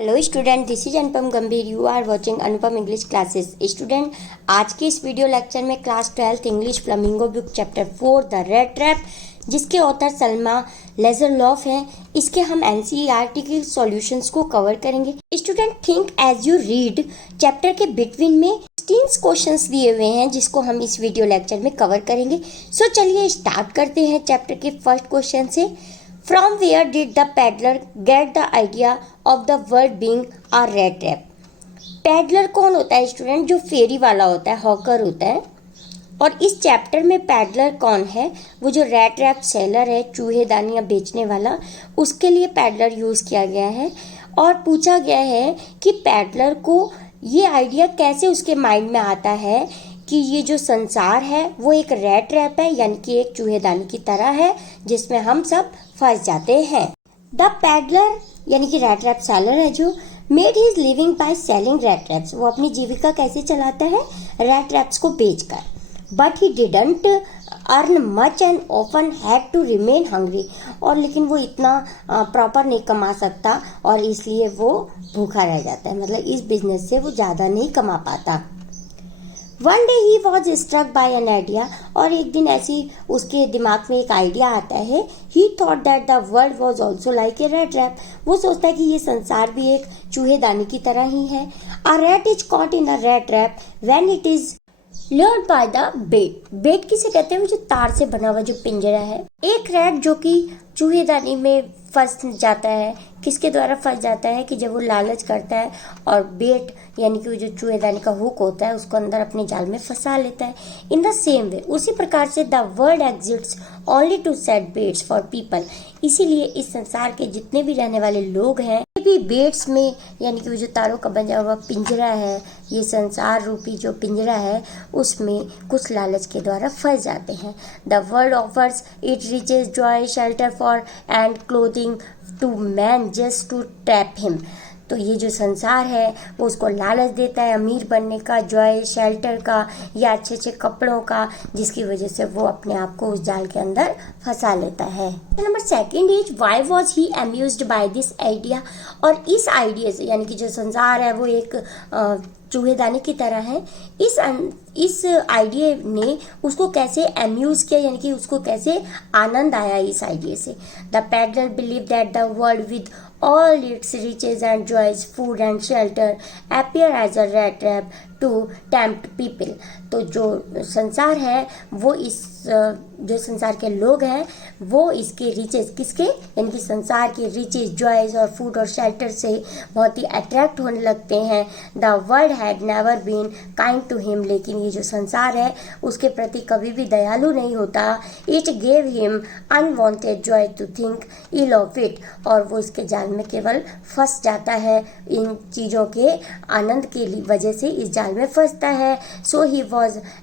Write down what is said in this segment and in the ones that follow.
Hello student, this is Anupam Gambhir. You are watching Anupam English classes. Student, आज के इस video lecture में class 12 English flamingo book chapter 4 the red trap, जिसके author Salma Lagerlof हैं, इसके हम एनसीईआरटी के सॉल्यूशंस को कवर करेंगे। स्टूडेंट, think as you read chapter के बिटवीन में 16 क्वेश्चंस दिए हुए हैं, जिसको हम इस वीडियो लेक्चर में कवर करेंगे। सो चलिए स्टार्ट करते हैं चैप्टर के फर्स्ट क्वेश्चन से। From where did the peddler get the idea of the word being a rat trap? Peddler कौन होता है स्टूडेंट? जो फेरी वाला होता है, हॉकर होता है। और इस चैप्टर में पैडलर कौन है? वो जो रैट ट्रैप सेलर है, चूहेदानियाँ बेचने वाला, उसके लिए पैडलर यूज़ किया गया है। और पूछा गया है कि पैडलर को ये आइडिया कैसे उसके माइंड में आता है कि ये जो संसार है वो एक रैट ट्रैप है, यानी कि एक चूहेदानी की तरह है जिसमें हम सब फंस जाते हैं। द पैडलर यानी कि रैट ट्रैप सेलर है जो made his living by selling rat traps. वो अपनी जीविका कैसे चलाता है? रैट ट्रैप्स को बेचकर। But he didn't earn much and often had to remain hungry. और लेकिन वो इतना प्रॉपर नहीं कमा सकता और इसलिए वो भूखा रह जाता है, मतलब इस बिजनेस से वो ज़्यादा नहीं कमा पाता। One day he was struck by an idea. और एक दिन ऐसी उसके दिमाग में एक आइडिया आता है। ही thought that the world was also like a rat trap. वो सोचता है कि ये संसार भी एक चूहेदानी की तरह ही है। A rat is caught in a rat trap when it is lured by the bait. Bait किसे कहते हैं? वो जो तार से बना हुआ जो पिंजरा है। एक रैट जो कि चूहेदानी में फंस जाता है, किसके द्वारा फंस जाता है? कि जब वो लालच करता है और बेट यानी कि वो जो चूहेदानी का हुक होता है उसको अंदर अपने जाल में फंसा लेता है। इन द सेम वे, उसी प्रकार से the world exists only to set baits for people. इसीलिए इस संसार के जितने भी रहने वाले लोग हैं भी बेट्स में, यानी कि वो जो तारों का बना हुआ पिंजरा है, ये संसार रूपी जो पिंजरा है, उसमें कुछ लालच के द्वारा फंस जाते हैं। The world offers it riches joy shelter for and clothing to man just to trap him. तो ये जो संसार है वो उसको लालच देता है अमीर बनने का, जॉय शेल्टर का या अच्छे अच्छे कपड़ों का, जिसकी वजह से वो अपने आप को उस जाल के अंदर फंसा लेता है। Number second is why was he amused by this idea. और इस आइडिया से, यानी कि जो संसार है वो एक चूहेदानी की तरह है, इस आइडिया ने उसको कैसे अम्यूज किया, यानी कि उसको कैसे आनंद आया इस आइडिया से। The peddler believe that the world with all its riches and joys, food and shelter, appear as a rat trap to tempt people। तो जो संसार है वो इस जो संसार के लोग हैं वो इसके रिचेस, किसके, यानी कि संसार के रिचेस, जॉयज और फूड और शेल्टर से बहुत ही अट्रैक्ट होने लगते हैं। The world had never been kind to him. लेकिन ये जो संसार है उसके प्रति कभी भी दयालु नहीं होता। It gave him unwanted joy to think ill of it. और वो इसके जाल में केवल फंस जाता है, इन चीज़ों के आनंद की वजह से इस जाल में फंसता है। So he was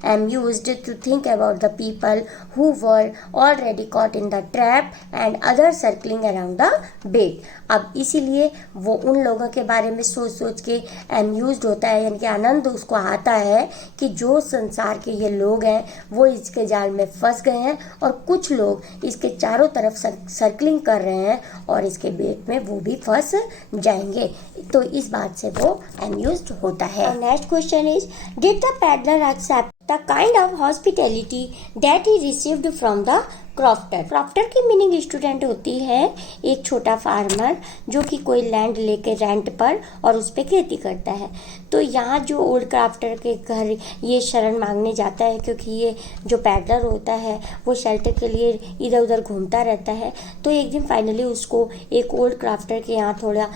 amused to think about the people who were already caught in the trap and others circling around the bait। अब इसीलिए वो उन लोगों के बारे में सोच सोच के amused होता है, यानी कि आनंद उसको आता है कि जो संसार के ये लोग हैं वो इसके जाल में फंस गए हैं और कुछ लोग इसके चारों तरफ सर्कलिंग कर रहे हैं और इसके बेट में वो भी फंस जाएंगे। तो इस बात से वो amused होता है। Next question is, did the peddler accept the kind of hospitality that he received from the crofter. Crofter की मीनिंग स्टूडेंट होती है एक छोटा फार्मर जो कि कोई लैंड लेके रेंट पर और उस पर खेती करता है। तो यहाँ जो ओल्ड क्राफ्टर के घर ये शरण मांगने जाता है, क्योंकि ये जो पैडलर होता है वो शेल्टर के लिए इधर उधर घूमता रहता है। तो एक दिन फाइनली उसको एक ओल्ड क्राफ्टर के यहाँ थोड़ा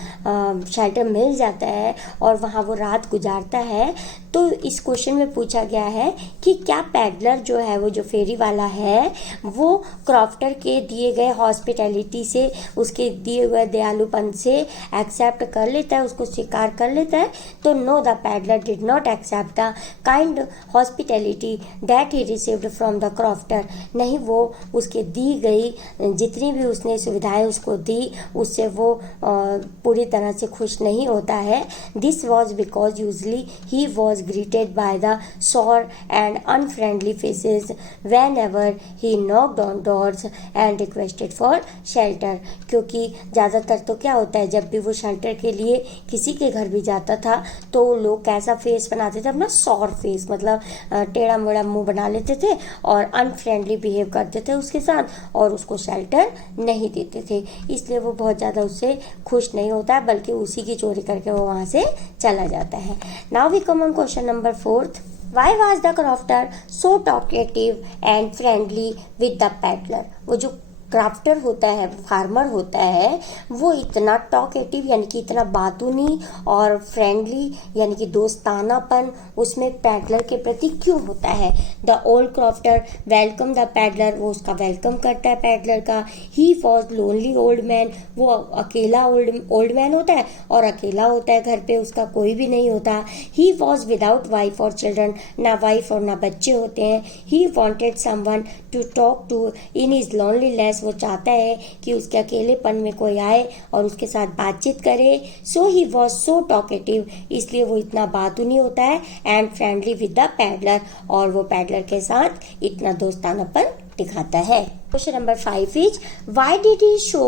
शेल्टर मिल जाता है और वहाँ वो रात गुजारता है। तो इस क्वेश्चन में पूछा गया है कि क्या पैडलर जो है, वो जो फेरी वाला है, वो क्रॉफ्टर के दिए गए हॉस्पिटैलिटी से, उसके दिए हुए दयालुपन से एक्सेप्ट कर लेता है, उसको स्वीकार कर लेता है। तो no, the peddler did not accept the kind hospitality that he received from the crofter. नहीं, वो उसके दी गई जितनी भी उसने सुविधाएं उसको दी उससे वो पूरी तरह से खुश नहीं होता है। This was because usually he was greeted by the sour and unfriendly faces whenever he knocked on outdoors and requested for shelter, क्योंकि ज़्यादातर तो क्या होता है, जब भी वो शेल्टर के लिए किसी के घर भी जाता था तो लोग कैसा फेस बनाते थे, अपना सॉर फेस, मतलब टेढ़ा मेढ़ा मुंह बना लेते थे और अनफ्रेंडली बिहेव करते थे उसके साथ और उसको शेल्टर नहीं देते थे। इसलिए वो बहुत ज़्यादा उससे खुश नहीं होता है, बल्कि उसी की चोरी करके वो वहाँ से चला जाता है। Now we come on question number 4। Why was the crofter so talkative and friendly with the peddler? वो जो क्राफ्टर होता है, फार्मर होता है, वो इतना टॉकेटिव यानी कि इतना बातूनी और फ्रेंडली यानी कि दोस्तानापन उसमें पैडलर के प्रति क्यों होता है। The old crafter welcome the peddler, वो उसका वेलकम करता है पैडलर का। He was lonely old man, वो अकेला ओल्ड मैन होता है और अकेला होता है, घर पे उसका कोई भी नहीं होता। ही वॉज विदाउट वाइफ और चिल्ड्रन, ना वाइफ और ना बच्चे होते हैं। He wanted someone to talk to in his loneliness, वो चाहता है कि उसके अकेलेपन में कोई आए और उसके साथ बातचीत करे। सो ही वॉज सो टॉकेटिव, इसलिए वो इतना बातूनी होता है। And friendly with the peddler, और वो पैडलर के साथ इतना दोस्तानापन दिखाता है। Question number 5 is why did he show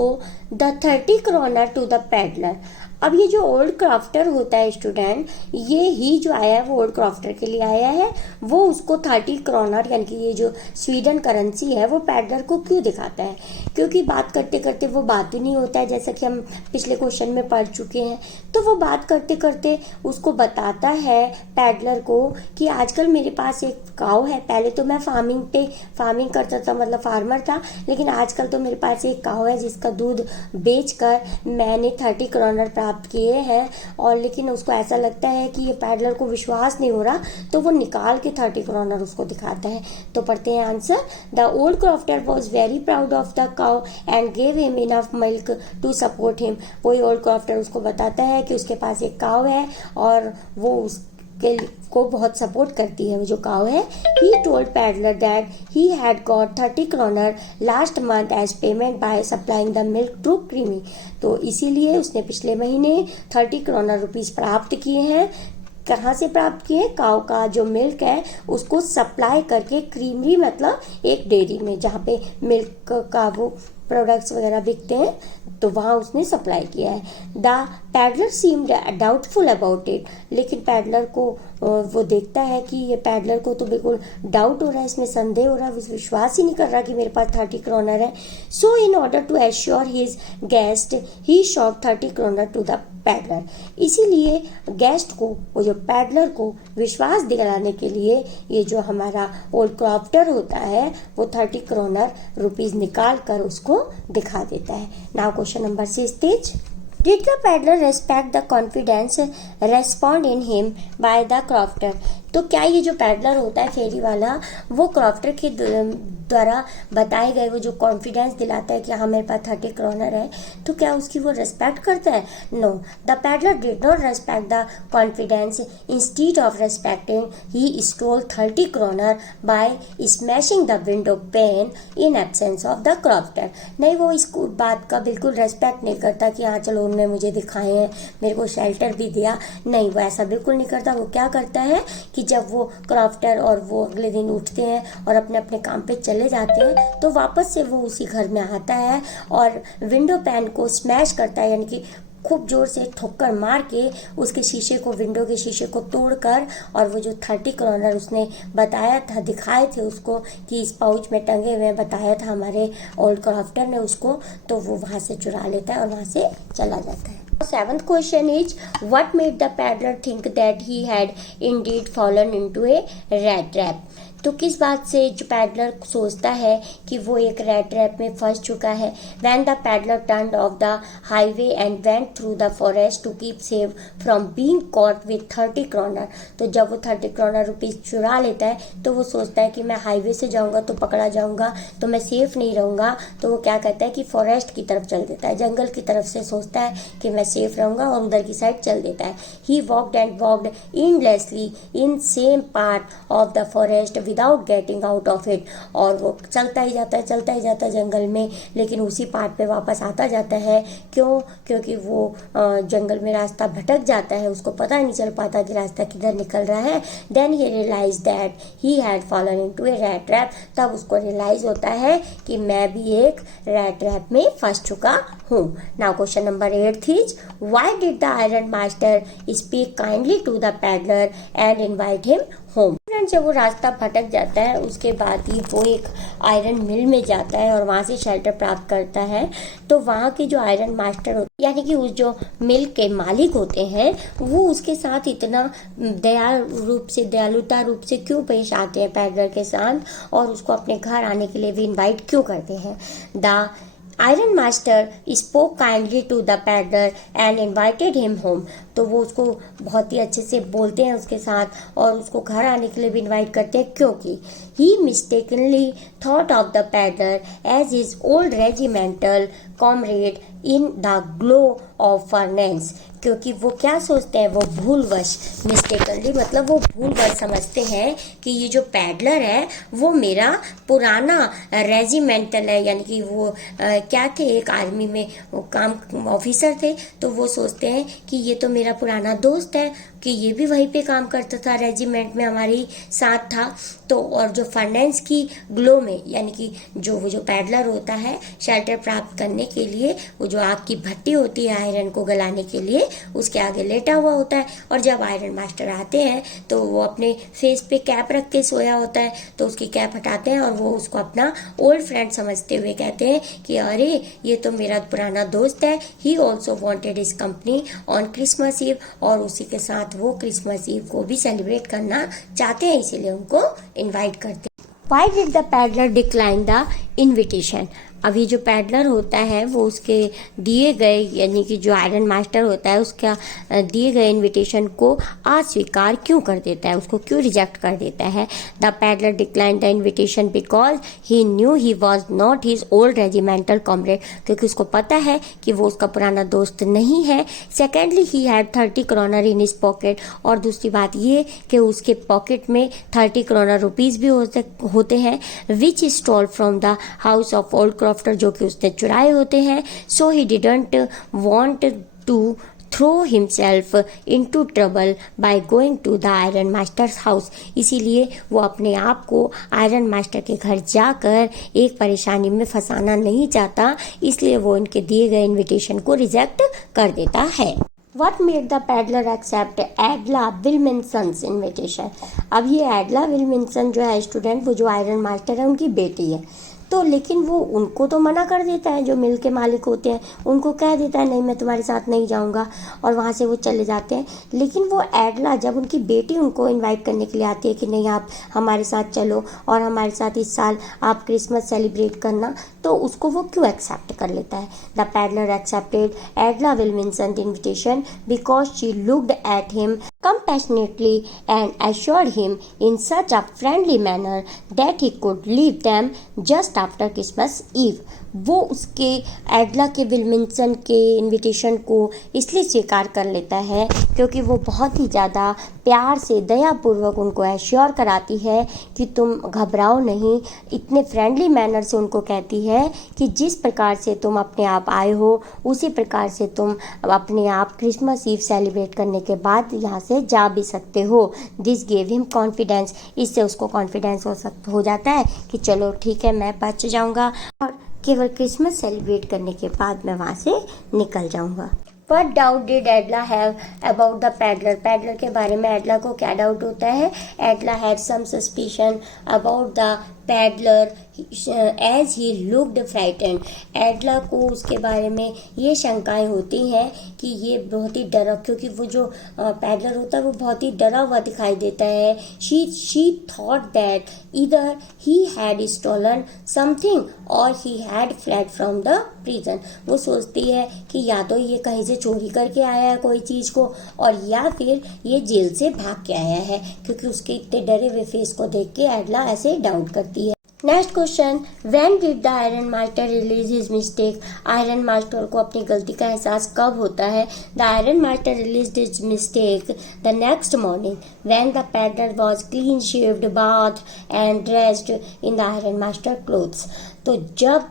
the 30 kroner to the peddler. अब ये जो ओल्ड क्राफ्टर होता है स्टूडेंट, ये ही जो आया है वो ओल्ड क्राफ्टर के लिए आया है, वो उसको 30 kroner यानी कि ये जो स्वीडन करेंसी है वो पैडलर को क्यों दिखाता है, क्योंकि बात करते करते वो बात ही नहीं होता है, जैसा कि हम पिछले क्वेश्चन में पढ़ चुके हैं। तो वो बात करते करते उसको बताता है पैडलर को कि आजकल मेरे पास एक काऊ है, पहले तो मैं फार्मिंग करता था, मतलब फार्मर था, लेकिन आजकल तो मेरे पास एक काऊ है जिसका दूध बेचकर मैंने 30 kroner प्राप्त किए हैं। और लेकिन उसको ऐसा लगता है कि ये पैडलर को विश्वास नहीं हो रहा, तो वो निकाल के 30 kroner उसको दिखाता है। तो पढ़ते हैं answer. The old crofter was very proud of the cow and gave him enough milk to support him. वही ओल्ड क्राफ्टर उसको बताता है कि उसके पास एक काउ है और वो उसके को बहुत सपोर्ट करती है, वो जो काउ है। He told peddler that he had got 30 kroner last month as payment by supplying the milk to creamy. तो इसीलिए उसने पिछले महीने 30 kroner रुपीज प्राप्त किए हैं। कहाँ से प्राप्त किए? काऊ का जो मिल्क है उसको सप्लाई करके, क्रीमरी मतलब एक डेयरी में जहाँ पे मिल्क का वो प्रोडक्ट्स वगैरह बिकते हैं, तो वहाँ उसने सप्लाई किया है। The peddler seemed doubtful about it, लेकिन पैडलर को वो देखता है कि ये पैडलर को तो बिल्कुल डाउट हो रहा है, इसमें संदेह हो रहा है, विश्वास ही नहीं कर रहा कि मेरे पास 30 kroner है। So in order to assure his guest he shot 30 kroner to the peddler. इसीलिए गेस्ट को, वो जो पैडलर को विश्वास दिलाने के लिए ये जो हमारा ओल्ड क्राफ्टर होता है वो 30 kroner रुपीज निकाल कर उसको दिखा देता है। Now question number 6 is did the peddler respect the confidence respond in him by the crafter. तो क्या ये जो पैडलर होता है फेरी वाला, वो क्राफ्टर के द्वारा बताए गए वो जो कॉन्फिडेंस दिलाता है कि हाँ मेरे पास 30 kroner है, तो क्या उसकी वो रेस्पेक्ट करता है? No, the peddler did not respect the confidence. Instead of respecting he stole 30 kroner by smashing the window pane in absence of the crofter. नहीं, वो इस बात का बिल्कुल रेस्पेक्ट नहीं करता कि हाँ चलो उन्होंने मुझे दिखाए हैं, मेरे को शेल्टर भी दिया। नहीं, वो ऐसा बिल्कुल नहीं करता। वो क्या करता है कि जब वो क्राफ्टर और वो अगले दिन उठते हैं और अपने अपने काम पे चले जाते हैं, तो वापस से वो उसी घर में आता है और विंडो पैन को स्मैश करता है, यानी कि खूब जोर से ठोकर मार के उसके शीशे को, विंडो के शीशे को तोड़कर, और वो जो 30 kroner उसने बताया था, दिखाए थे उसको कि इस पाउच में टंगे हुए, बताया था हमारे ओल्ड क्राफ्टर ने उसको, तो वो वहाँ से चुरा लेता है और वहाँ से चला जाता है। 7th question is what made the peddler think that he had indeed fallen into a rat trap। तो किस बात से जो पैडलर सोचता है कि वो एक रैट ट्रैप में फंस चुका है। When the peddler turned off the highway and went through the forest to keep safe from being caught with 30 kroner। तो जब वो 30 kroner रुपीज चुरा लेता है तो वो सोचता है कि मैं हाईवे से जाऊंगा तो पकड़ा जाऊंगा, तो मैं सेफ नहीं रहूंगा, तो वो क्या कहता है कि फॉरेस्ट की तरफ चल देता है, जंगल की तरफ से सोचता है कि मैं सेफ रहूंगा और उधर की साइड चल देता है। He walked and walked endlessly in same part of the forest without getting out of it. और वो चलता ही जाता है जंगल में, लेकिन उसी पार्ट पे वापस आता जाता है। क्यों? क्योंकि वो जंगल में रास्ता भटक जाता है, उसको पता नहीं चल पाता कि रास्ता किधर निकल रहा है। Then he realize that he had fallen into a rat trap. तब उसको रियलाइज होता है कि मैं भी एक रैट ट्रैप में फंस चुका हूँ। Now question number 8 is why did the iron master speak kindly to the peddler and invite him home. जब वो रास्ता भटक जाता है उसके बाद ही वो एक आयरन मिल में जाता है और वहाँ से शेल्टर प्राप्त करता है। तो वहाँ के जो आयरन मास्टर होते यानी कि उस जो मिल के मालिक होते हैं वो उसके साथ इतना दयालुता रूप से क्यों पेश आते हैं पैडलर के साथ, और उसको अपने घर आने के लिए भी इन्वाइट क्यों करते हैं। The iron master spoke kindly to the peddler and invited him home. तो वो उसको बहुत ही अच्छे से बोलते हैं उसके साथ और उसको घर आने के लिए भी इन्वाइट करते हैं, क्योंकि he mistakenly thought of the peddler as his old regimental comrade in the glow of furnace. क्योंकि वो क्या सोचते हैं, वो भूलवश, मिस्टेकनली मतलब वो भूलवश समझते हैं कि ये जो पैडलर है वो मेरा पुराना रेजिमेंटल है, यानी कि वो क्या थे, एक आर्मी में वो काम ऑफिसर थे। तो वो सोचते हैं कि ये तो मेरा पुराना दोस्त है, कि ये भी वहीं पे काम करता था, रेजिमेंट में हमारी साथ था। तो और जो फर्नेंस की ग्लो में, यानी कि वो जो पैडलर होता है शेल्टर प्राप्त करने के लिए, वो जो आग की भट्टी होती है आयरन को गलाने के लिए, उसके आगे लेटा हुआ होता है। और जब आयरन मास्टर आते हैं तो वो अपने फेस पे कैप रख के सोया होता है, तो उसकी कैप हटाते हैं और वो उसको अपना ओल्ड फ्रेंड समझते हुए कहते हैं कि अरे ये तो मेरा पुराना दोस्त है। He also wanted his company on Christmas eve. और उसी के साथ वो क्रिसमस ईव को भी सेलिब्रेट करना चाहते हैं, इसीलिए उनको इनवाइट करते हैं। Why did the peddler decline the invitation? अब ये जो पैडलर होता है वो उसके दिए गए, यानी कि जो आयरन मास्टर होता है उसका दिए गए इनविटेशन को अस्वीकार क्यों कर देता है, उसको क्यों रिजेक्ट कर देता है। The peddler decline the invitation because he new he was not his old regimental comrade. क्योंकि उसको पता है कि वो उसका पुराना दोस्त नहीं है। Secondly he had 30 kroner in his pocket. और दूसरी बात ये कि उसके पॉकेट में 30 करोनर रुपीज़ भी होते हैं, which is stole from the house of old crofter, जो कि उसने चुराए होते हैं। So he didn't want to throw himself into trouble by going to the iron masters house. इसीलिए वो अपने आप को आयरन मास्टर के घर जाकर एक परेशानी में फंसाना नहीं चाहता, इसलिए वो इनके दिए गए इनविटेशन को रिजेक्ट कर देता है। What made the peddler accept Edla Willmansson's invitation? अब ये एडला विल्मिंसन जो है स्टूडेंट, वो जो आयरन मास्टर है उनकी बेटी है। तो लेकिन वो उनको तो मना कर देता है, जो मिल के मालिक होते हैं उनको कह देता है नहीं मैं तुम्हारे साथ नहीं जाऊंगा, और वहाँ से वो चले जाते हैं। लेकिन वो एडला, जब उनकी बेटी उनको इनवाइट करने के लिए आती है कि नहीं आप हमारे साथ चलो और हमारे साथ इस साल आप क्रिसमस सेलिब्रेट करना, तो उसको वो क्यों एक्सेप्ट कर लेता है। The peddler accepted Edla Willmansson invitation because she looked at him compassionately and assured him in such a friendly manner that he could leave them just after Christmas Eve. वो उसके एडला के विल्मिंसन के इनविटेशन को इसलिए स्वीकार कर लेता है क्योंकि वो बहुत ही ज़्यादा प्यार से दयापूर्वक उनको एश्योर कराती है कि तुम घबराओ नहीं। इतने फ्रेंडली मैनर से उनको कहती है कि जिस प्रकार से तुम अपने आप आए हो उसी प्रकार से तुम अपने आप क्रिसमस ईव सेलिब्रेट करने के बाद यहाँ से जा भी सकते हो। This gave him confidence. इससे उसको कॉन्फिडेंस हो जाता है कि चलो ठीक है मैं बच जाऊँगा और केवल क्रिसमस सेलिब्रेट करने के बाद मैं वहाँ से निकल जाऊँगा। What doubt did Edla have about the peddler? पैडलर के बारे में एडला को क्या डाउट होता है? Edla had some suspicion about the peddler as he looked frightened. Edla को उसके बारे में ये शंकाएं होती हैं कि ये बहुत ही डरा, क्योंकि वो जो पैडलर होता है वो बहुत ही डरा हुआ दिखाई देता है। She thought that either he had stolen something और he had fled from the prison. वो सोचती है कि या तो ये कहीं से चोरी करके आया है कोई चीज को, और या फिर ये जेल से भाग के आया है, क्योंकि उसके इतने डरे हुए फेस को देख के एडला ऐसे डाउट करती है। Next question, when did the iron master realize his mistake? Iron master को अपनी गलती का एहसास कब होता है? The iron master realized his mistake the next morning when the peddler was clean shaved, bath and dressed in the iron master clothes. तो जब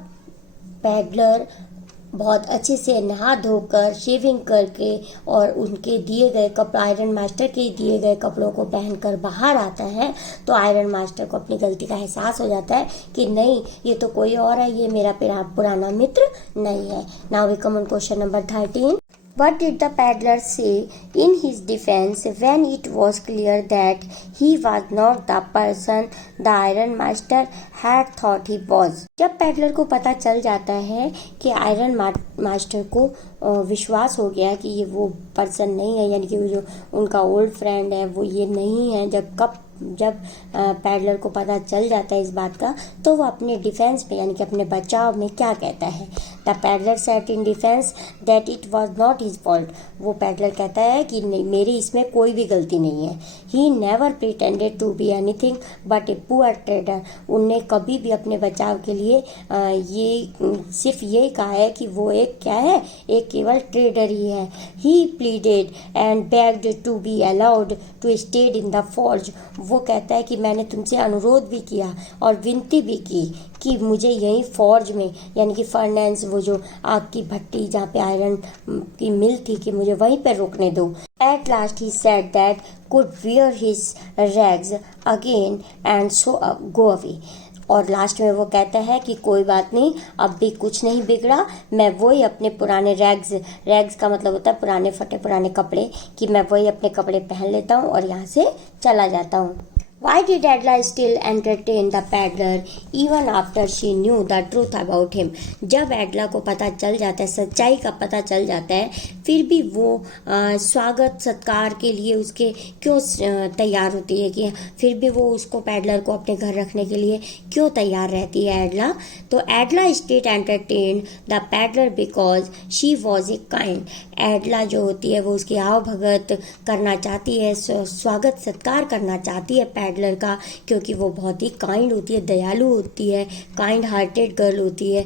पैडलर बहुत अच्छे से नहा धोकर शेविंग करके और उनके दिए गए कपड़े, आयरन मास्टर के दिए गए कपड़ों को पहनकर बाहर आता है, तो आयरन मास्टर को अपनी गलती का एहसास हो जाता है कि नहीं, ये तो कोई और है, ये मेरा पुराना मित्र नहीं है। Now we come on question number 13। What did the peddler say in his defense when it was clear that he was not the person the iron master had thought he was? जब peddler को पता चल जाता है कि iron master को विश्वास हो गया कि ये वो पर्सन नहीं है, यानी कि वो जो उनका ओल्ड फ्रेंड है वो ये नहीं है, जब पैडलर को पता चल जाता है इस बात का, तो वो अपने डिफेंस में यानी कि अपने बचाव में क्या कहता है? The peddler set in defence that it was not his fault. वो पैडलर कहता है कि नहीं, मेरी इसमें कोई भी गलती नहीं है। He never pretended to be anything but a poor trader. उनने कभी भी अपने बचाव के लिए सिर्फ यही कहा है कि वो एक क्या है, एक केवल ट्रेडर ही है। He pleaded and begged to be allowed to stayed in the forge. वो कहता है कि मैंने तुमसे अनुरोध भी किया और विनती भी की कि मुझे यहीं फॉर्ज में, यानी कि फर्नेंस, वो जो आग की भट्टी जहाँ पे आयरन की मिल थी, कि मुझे वहीं पर रोकने दो। At last he said that could wear his rags again and so go away. और लास्ट में वो कहता है कि कोई बात नहीं, अब भी कुछ नहीं बिगड़ा, मैं वही अपने पुराने रैग्स का मतलब होता है पुराने फटे पुराने कपड़े, कि मैं वही अपने कपड़े पहन लेता हूँ और यहाँ से चला जाता हूँ। Why did Adla still entertain the peddler even after she knew the truth about him? जब एडला को पता चल जाता है, सच्चाई का पता चल जाता है, फिर भी वो स्वागत सत्कार के लिए उसके क्यों तैयार होती है, कि फिर भी वो उसको पैडलर को अपने घर रखने के लिए क्यों तैयार रहती है एडला? तो Edla state entertained the peddler because she was a kind. Edla जो होती है वो उसकी आवभगत करना चाहती है, स्वागत सत्कार करना चाहती है पैडलर का, क्योंकि वो बहुत ही काइंड होती है, दयालु होती है, काइंड हार्टेड गर्ल होती है।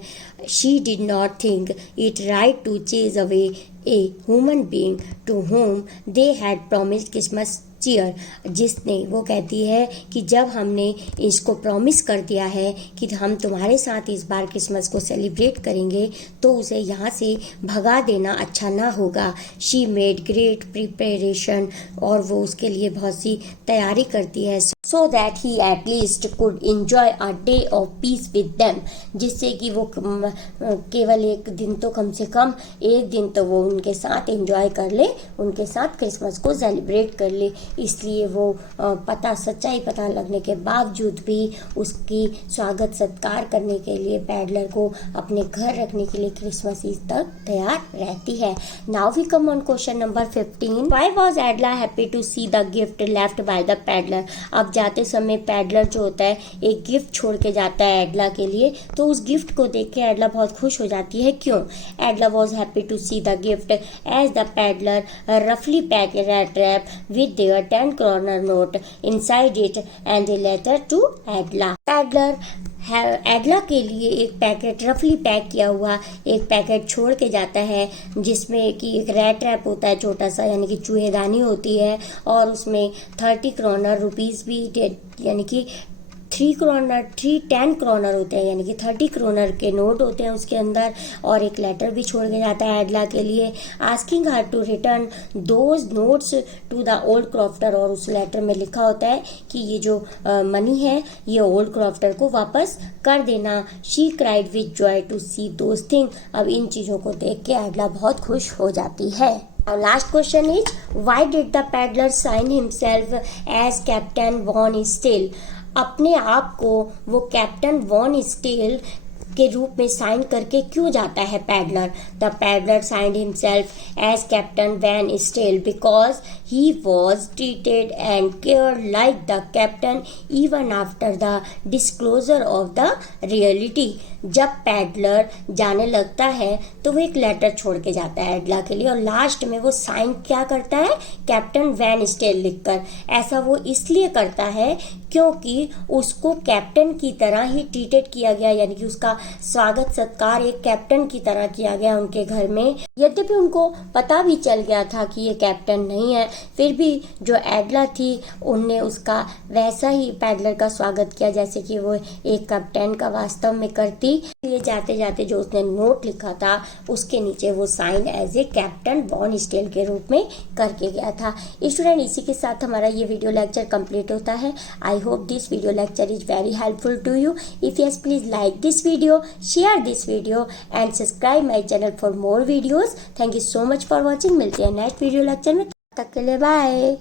She did not think it right to chase away a human being to whom they had promised Christmas cheer. जिसने, वो कहती है कि जब हमने इसको प्रॉमिस कर दिया है कि हम तुम्हारे साथ इस बार क्रिसमस को सेलिब्रेट करेंगे, तो उसे यहाँ से भगा देना अच्छा ना होगा। शी मेड ग्रेट प्रिपरेशन, और वो उसके लिए बहुत सी तैयारी करती है, so that he at least could enjoy a day of peace with them, जिससे कि वो केवल एक दिन तो कम से कम एक दिन तो वो उनके साथ एंजॉय कर ले, उनके साथ क्रिसमस को सेलिब्रेट कर ले। इसलिए वो सच्चाई पता लगने के बावजूद भी उसकी स्वागत सत्कार करने के लिए पैडलर को अपने घर रखने के लिए क्रिसमस ईव तक तैयार रहती है। Now we come on question number 15। Why was Edla happy to see the gift left by the peddler? अब जाते समय पैडलर जो होता है एक गिफ्ट छोड़ के जाता है एडला के लिए, तो उस गिफ्ट को देख के एडला बहुत खुश हो जाती है। क्यों? Edla was happy to see the gift as the peddler रफली pack a red wrap with their 10 kroner note inside it and a letter to Adla. एडला के लिए एक पैकेट, रफली पैक किया हुआ एक पैकेट छोड़ के जाता है, जिसमें कि एक रैट रैप होता है छोटा सा, यानी कि चूहेदानी होती है, और उसमें 30 kroner रुपीज़ भी, यानी कि 10 kroner होते हैं, यानी कि 30 kroner के नोट होते हैं उसके अंदर, और एक लेटर भी छोड़ के जाता है एडला के लिए, asking her to return those notes to the old crofter. और उस लेटर में लिखा होता है कि ये जो मनी है ये ओल्ड क्रॉफ्टर को वापस कर देना। She cried with joy to see those thing. अब इन चीज़ों को देख के एडला बहुत खुश हो जाती है। Last question is, why did the peddler sign himself as Captain von Stahle? अपने आप को वो कैप्टन वॉन स्टील के रूप में साइन करके क्यों जाता है peddler? The peddler signed himself as Captain von Stahle because he was treated and care like the captain even after the disclosure of the reality. जब पैडलर जाने लगता है तो वो एक लेटर छोड़ के जाता है एडला के लिए, और लास्ट में वो साइन क्या करता है, कैप्टन वैन स्टेल लिखकर। ऐसा वो इसलिए करता है क्योंकि उसको कैप्टन की तरह ही ट्रीटेड किया गया, यानी कि उसका स्वागत सत्कार एक कैप्टन की तरह किया गया उनके घर में। यद्यपि उनको पता भी चल गया था कि ये कैप्टन नहीं है, फिर भी जो एडला थी उनने उसका वैसा ही पैडलर का स्वागत किया जैसे कि वो एक कैप्टन का वास्तव में करती। ये जाते जाते जो उसने नोट लिखा था उसके नीचे वो sign as a Captain von Stahle के रूप में करके गया था। स्टूडेंट, इसी के साथ हमारा ये वीडियो लेक्चर कंप्लीट होता है। I hope this video lecture is very helpful to you. If yes, please like this video, share this video and subscribe my channel for more videos. Thank you so much for watching. मिलते हैं next video lecture में, तब तक के लिए bye.